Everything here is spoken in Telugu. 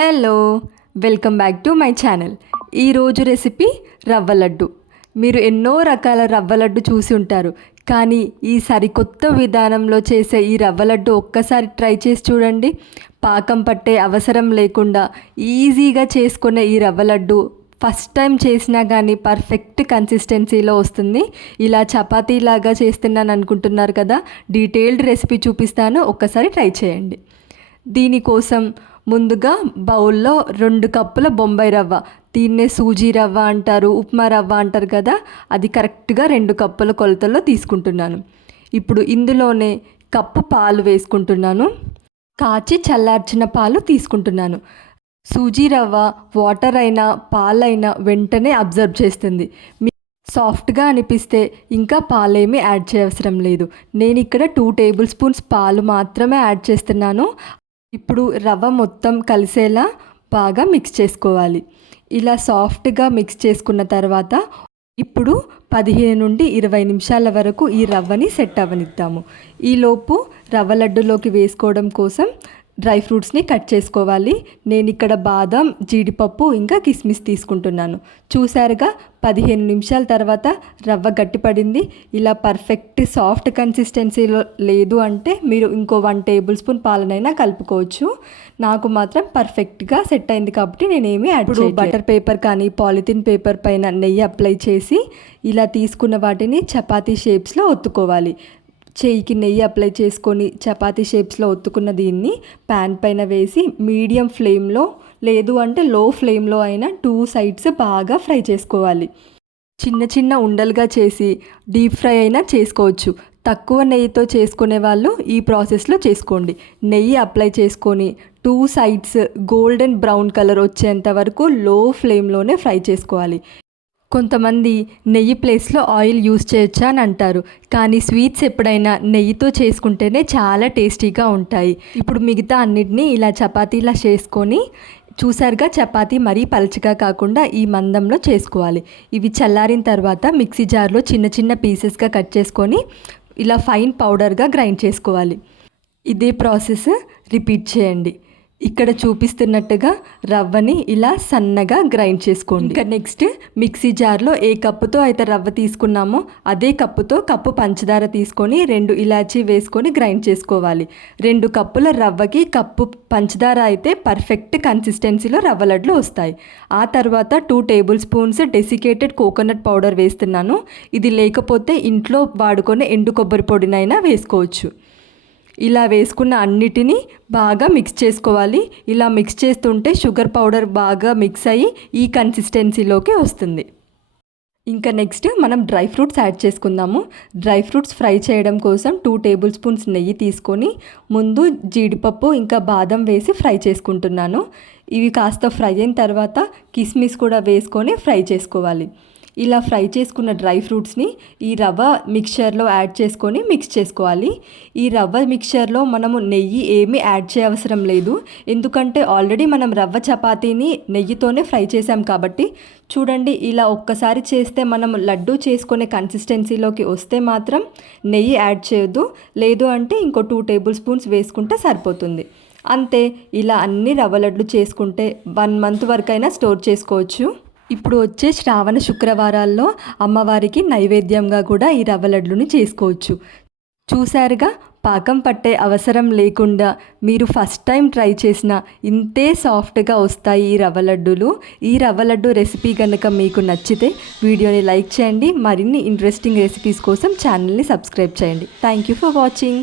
Hello, welcome back to my channel. ఈరోజు రెసిపీ రవ్వ లడ్డు. మీరు ఎన్నో రకాల రవ్వ లడ్డు చూసి ఉంటారు, కానీ ఈ సరికొత్త విధానంలో చేసే ఈ రవ్వ లడ్డు ఒక్కసారి ట్రై చేసి చూడండి. పాకం పట్టే అవసరం లేకుండా ఈజీగా చేసుకునే ఈ రవ్వ లడ్డు ఫస్ట్ టైం చేసినా కానీ పర్ఫెక్ట్ కన్సిస్టెన్సీలో వస్తుంది. ఇలా చపాతీలాగా చేస్తున్నాను అనుకుంటున్నారు కదా, డీటెయిల్డ్ రెసిపీ చూపిస్తాను, ఒక్కసారి ట్రై చేయండి. దీనికోసం ముందుగా బౌల్లో 2 కప్పుల బొంబాయి రవ్వ, దీన్నే సూజీ రవ్వ అంటారు, ఉప్మా రవ్వ అంటారు కదా, అది కరెక్ట్గా 2 కప్పుల కొలతల్లో తీసుకుంటున్నాను. ఇప్పుడు ఇందులోనే కప్పు పాలు వేసుకుంటున్నాను. కాచి చల్లార్చిన పాలు తీసుకుంటున్నాను. సూజీ రవ్వ వాటర్ అయినా పాలైనా వెంటనే అబ్జర్వ్ చేస్తుంది. సాఫ్ట్గా అనిపిస్తే ఇంకా పాలేమీ యాడ్ చేయవసరం లేదు. నేను ఇక్కడ 2 టేబుల్ స్పూన్స్ పాలు మాత్రమే యాడ్ చేస్తున్నాను. ఇప్పుడు రవ్వ మొత్తం కలిసేలా బాగా మిక్స్ చేసుకోవాలి. ఇలా సాఫ్ట్గా మిక్స్ చేసుకున్న తర్వాత ఇప్పుడు 15 నుండి 20 నిమిషాల వరకు ఈ రవ్వని సెట్ అవ్వనిద్దాము. ఈలోపు రవ్వ లడ్డులోకి వేసుకోవడం కోసం డ్రై ఫ్రూట్స్ని కట్ చేసుకోవాలి. నేను ఇక్కడ బాదం, జీడిపప్పు ఇంకా కిస్మిస్ తీసుకుంటున్నాను. చూసారుగా 15 నిమిషాల తర్వాత రవ్వ గట్టిపడింది. ఇలా పర్ఫెక్ట్ సాఫ్ట్ కన్సిస్టెన్సీలో లేదు అంటే మీరు ఇంకో 1 టేబుల్ స్పూన్ పాలనైనా కలుపుకోవచ్చు. నాకు మాత్రం పర్ఫెక్ట్గా సెట్ అయింది కాబట్టి నేనేమి యాడ్ చేయలేదు. బటర్ పేపర్ కానీ పాలిథిన్ పేపర్ పైన నెయ్యి అప్లై చేసి ఇలా తీసుకున్న వాటిని చపాతీ షేప్స్లో ఒత్తుకోవాలి. చేయికి నెయ్యి అప్లై చేసుకొని చపాతీ షేప్స్లో ఒత్తుకున్న దీన్ని ప్యాన్ పైన వేసి మీడియం ఫ్లేమ్లో లేదు అంటే లో ఫ్లేమ్లో అయినా 2 సైడ్స్ బాగా ఫ్రై చేసుకోవాలి. చిన్న చిన్న ఉండలుగా చేసి డీప్ ఫ్రై అయినా చేసుకోవచ్చు. తక్కువ నెయ్యితో చేసుకునే వాళ్ళు ఈ ప్రాసెస్లో చేసుకోండి. నెయ్యి అప్లై చేసుకొని 2 సైడ్స్ గోల్డెన్ బ్రౌన్ కలర్ వచ్చేంత వరకు లో ఫ్లేమ్లోనే ఫ్రై చేసుకోవాలి. కొంతమంది నెయ్యి ప్లేస్లో ఆయిల్ యూస్ చేయొచ్చా అని అంటారు, కానీ స్వీట్స్ ఎప్పుడైనా నెయ్యితో చేసుకుంటేనే చాలా టేస్టీగా ఉంటాయి. ఇప్పుడు మిగతా అన్నిటినీ ఇలా చపాతీలా చేసుకొని చూసారుగా, చపాతీ మరీ పలచగా కాకుండా ఈ మందంలో చేసుకోవాలి. ఇవి చల్లారిన తర్వాత మిక్సీ జార్లో చిన్న చిన్న పీసెస్గా కట్ చేసుకొని ఇలా ఫైన్ పౌడర్గా గ్రైండ్ చేసుకోవాలి. ఇదే ప్రాసెస్ రిపీట్ చేయండి. ఇక్కడ చూపిస్తున్నట్టుగా రవ్వని ఇలా సన్నగా గ్రైండ్ చేసుకోండి. ఇంకా నెక్స్ట్ మిక్సీ జార్లో ఏ కప్పుతో అయితే రవ్వ తీసుకున్నామో అదే కప్పుతో కప్పు పంచదార తీసుకొని 2 ఇలాచీ వేసుకొని గ్రైండ్ చేసుకోవాలి. 2 కప్పుల రవ్వకి కప్పు పంచదార అయితే పర్ఫెక్ట్ కన్సిస్టెన్సీలో రవ్వ లడ్లు వస్తాయి. ఆ తర్వాత 2 table spoons desiccated coconut powder వేస్తున్నాను. ఇది లేకపోతే ఇంట్లో వాడుకొని ఎండు కొబ్బరి పొడినైనా వేసుకోవచ్చు. ఇలా వేసుకున్న అన్నిటినీ బాగా మిక్స్ చేసుకోవాలి. ఇలా మిక్స్ చేస్తుంటే షుగర్ పౌడర్ బాగా మిక్స్ అయ్యి ఈ కన్సిస్టెన్సీలోకి వస్తుంది. ఇంకా నెక్స్ట్ మనం డ్రై ఫ్రూట్స్ యాడ్ చేసుకుందాము. డ్రై ఫ్రూట్స్ ఫ్రై చేయడం కోసం 2 టేబుల్ స్పూన్స్ నెయ్యి తీసుకొని ముందు జీడిపప్పు ఇంకా బాదం వేసి ఫ్రై చేసుకుంటున్నాను. ఇవి కాస్త ఫ్రై అయిన తర్వాత కిస్మిస్ కూడా వేసుకొని ఫ్రై చేసుకోవాలి. ఇలా ఫ్రై చేసుకున్న డ్రై ఫ్రూట్స్ని ఈ రవ్వ మిక్చర్లో యాడ్ చేసుకొని మిక్స్ చేసుకోవాలి. ఈ రవ్వ మిక్చర్లో మనము నెయ్యి ఏమీ యాడ్ చేయవసరం లేదు, ఎందుకంటే ఆల్రెడీ మనం రవ్వ చపాతీని నెయ్యితోనే ఫ్రై చేసాం కాబట్టి. చూడండి, ఇలా ఒక్కసారి చేస్తే మనం లడ్డు చేసుకునే కన్సిస్టెన్సీలోకి వస్తే మాత్రం నెయ్యి యాడ్ చేయొద్దు, లేదు అంటే ఇంకో 2 టేబుల్ స్పూన్స్ వేసుకుంటే సరిపోతుంది. అంతే. ఇలా అన్ని రవ్వ లడ్లు చేసుకుంటే 1 మంత్ వరకైనా స్టోర్ చేసుకోవచ్చు. ఇప్పుడు వచ్చే శ్రావణ శుక్రవారాల్లో అమ్మవారికి నైవేద్యంగా కూడా ఈ రవ్వ లడ్లుని చేసుకోవచ్చు. చూసారుగా, పాకం పట్టే అవసరం లేకుండా మీరు ఫస్ట్ టైం ట్రై చేసిన ఇంతే సాఫ్ట్గా వస్తాయి ఈ రవ్వ లడ్డూలు. ఈ రవ్వ లడ్డు రెసిపీ కనుక మీకు నచ్చితే వీడియోని లైక్ చేయండి. మరిన్ని ఇంట్రెస్టింగ్ రెసిపీస్ కోసం ఛానల్ని సబ్స్క్రైబ్ చేయండి. Thank you for watching.